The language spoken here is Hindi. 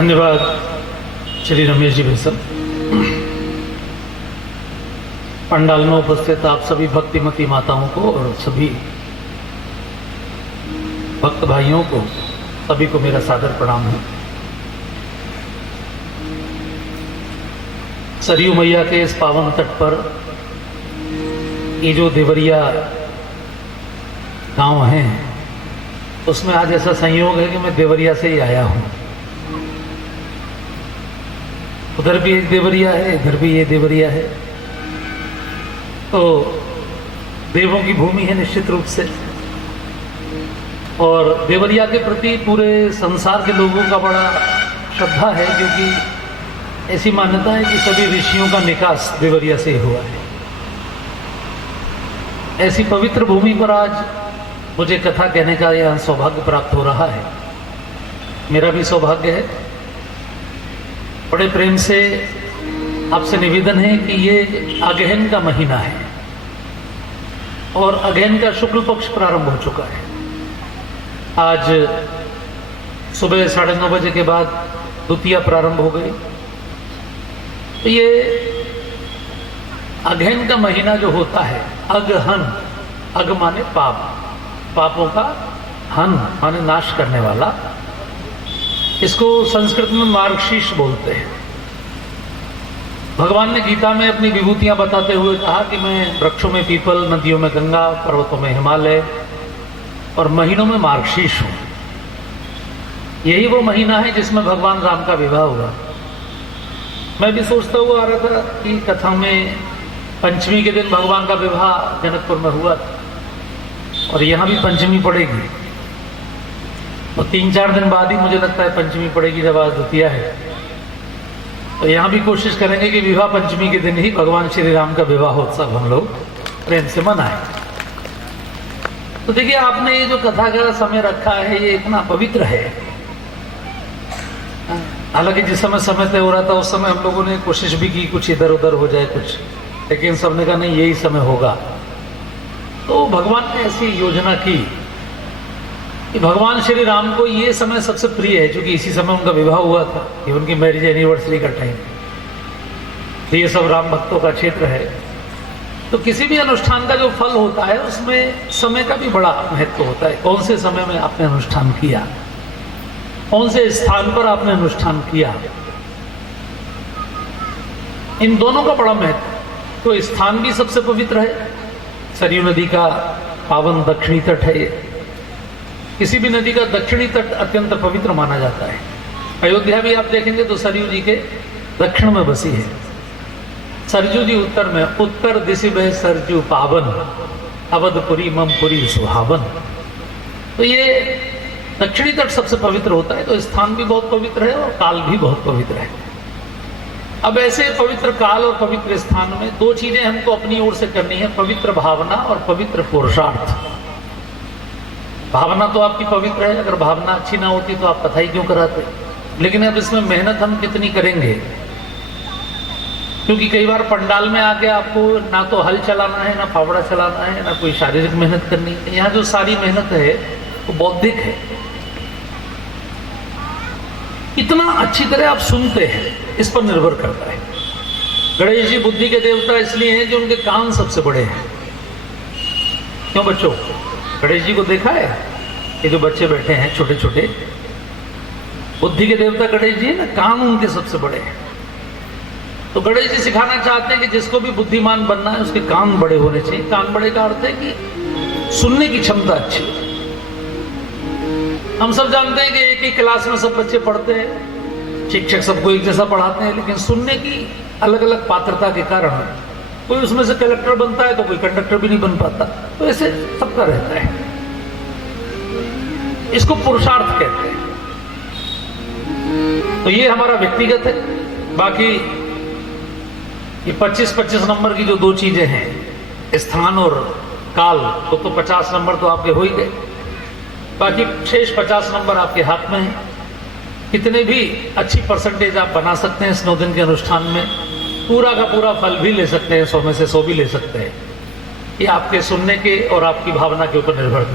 धन्यवाद श्री रमेश जी भाई। पंडाल में उपस्थित आप सभी भक्तिमती माताओं को और सभी भक्त भाइयों को, सभी को मेरा सादर प्रणाम है। सरयू मैया के इस पावन तट पर ये जो देवरिया गांव है, उसमें आज ऐसा संयोग है कि मैं देवरिया से ही आया हूं। उधर भी एक देवरिया है, इधर भी ये देवरिया है, तो देवों की भूमि है निश्चित रूप से। और देवरिया के प्रति पूरे संसार के लोगों का बड़ा श्रद्धा है, क्योंकि ऐसी मान्यता है कि सभी ऋषियों का निकास देवरिया से ही हुआ है। ऐसी पवित्र भूमि पर आज मुझे कथा कहने का यह सौभाग्य प्राप्त हो रहा है। मेरा भी सौभाग्य है। बड़े प्रेम से आपसे निवेदन है कि ये अगहन का महीना है और अगहन का शुक्ल पक्ष प्रारंभ हो चुका है। आज सुबह 9:30 बजे के बाद द्वितीया प्रारंभ हो गई। तो ये अगहन का महीना जो होता है, अगहन, अग माने पाप, पापों का हन माने नाश करने वाला, इसको संस्कृत में मार्गशीर्ष बोलते हैं। भगवान ने गीता में अपनी विभूतियां बताते हुए कहा कि मैं वृक्षों में पीपल, नदियों में गंगा, पर्वतों में हिमालय और महीनों में मार्गशीर्ष हूं। यही वो महीना है जिसमें भगवान राम का विवाह हुआ। मैं भी सोचता हुआ आ रहा था कि कथा में पंचमी के दिन भगवान का विवाह जनकपुर में हुआ और यहां भी पंचमी पड़ेगी, और 3-4 दिन बाद ही मुझे लगता है पंचमी पड़ेगी, जब आज द्वितीया है। तो यहां भी कोशिश करेंगे कि विवाह पंचमी के दिन ही भगवान श्री राम का विवाहोत्सव हम लोग प्रेम से मनाएं। तो देखिए, आपने ये जो कथा का समय रखा है, ये इतना पवित्र है। हालांकि जिस समय तय हो रहा था उस समय हम लोगों ने कोशिश भी की कुछ इधर उधर हो जाए कुछ, लेकिन सबने कहा नहीं, यही समय होगा। तो भगवान ने ऐसी योजना की कि भगवान श्री राम को ये समय सबसे प्रिय है, क्योंकि इसी समय उनका विवाह हुआ था, ये उनकी मैरिज एनिवर्सरी का टाइम। तो ये सब राम भक्तों का क्षेत्र है। तो किसी भी अनुष्ठान का जो फल होता है उसमें समय का भी बड़ा महत्व होता है। कौन से समय में आपने अनुष्ठान किया, कौन से स्थान पर आपने अनुष्ठान किया, इन दोनों का बड़ा महत्व। तो स्थान भी सबसे पवित्र है। सरयू नदी का पावन दक्षिणी तट है। किसी भी नदी का दक्षिणी तट अत्यंत पवित्र माना जाता है। अयोध्या भी आप देखेंगे तो सरयू जी के दक्षिण में बसी है। सरजू जी उत्तर में, उत्तर दिशि बह सरजू पावन, अवधपुरी ममपुरी सुहावन। तो ये दक्षिणी तट सबसे पवित्र होता है। तो स्थान भी बहुत पवित्र है और काल भी बहुत पवित्र है। अब ऐसे पवित्र काल और पवित्र स्थान में दो चीजें हमको अपनी ओर से करनी है, पवित्र भावना और पवित्र पुरुषार्थ। भावना तो आपकी पवित्र है, अगर भावना अच्छी ना होती तो आप कथा ही क्यों कराते। लेकिन अब इसमें मेहनत हम कितनी करेंगे, क्योंकि कई बार पंडाल में आके आपको ना तो हल चलाना है, ना फावड़ा चलाना है, ना कोई शारीरिक मेहनत करनी है। यहाँ जो सारी मेहनत है वो बौद्धिक है। कितना अच्छी तरह आप सुनते हैं इस पर निर्भर करता है। गणेश जी बुद्धि के देवता इसलिए हैं कि उनके कान सबसे बड़े हैं। क्यों बच्चों, गणेश जी को देखा है? ये जो बच्चे बैठे हैं छोटे छोटे, बुद्धि के देवता गणेश जी है ना, कान उनके सबसे बड़े हैं। तो गणेश जी सिखाना चाहते हैं कि जिसको भी बुद्धिमान बनना है उसके कान बड़े होने चाहिए। कान बड़े का अर्थ है कि सुनने की क्षमता अच्छी। हम सब जानते हैं कि एक ही क्लास में सब बच्चे पढ़ते हैं, शिक्षक सबको एक जैसा पढ़ाते हैं, लेकिन सुनने की अलग अलग पात्रता के कारण कोई उसमें से कलेक्टर बनता है तो कोई कंडक्टर भी नहीं बन पाता। तो ऐसे सबका रहता है। इसको पुरुषार्थ कहते हैं। तो ये हमारा व्यक्तिगत है। बाकी ये 25-25 नंबर की जो दो चीजें हैं, स्थान और काल, तो 50 नंबर तो आपके हो ही गए। बाकी शेष 50 नंबर आपके हाथ में है। कितने भी अच्छी परसेंटेज आप बना सकते हैं इस 9 दिन के अनुष्ठान में, पूरा का पूरा फल भी ले सकते हैं, 100 में से 100 भी ले सकते हैं। ये आपके सुनने के और आपकी भावना के ऊपर निर्भर करता है।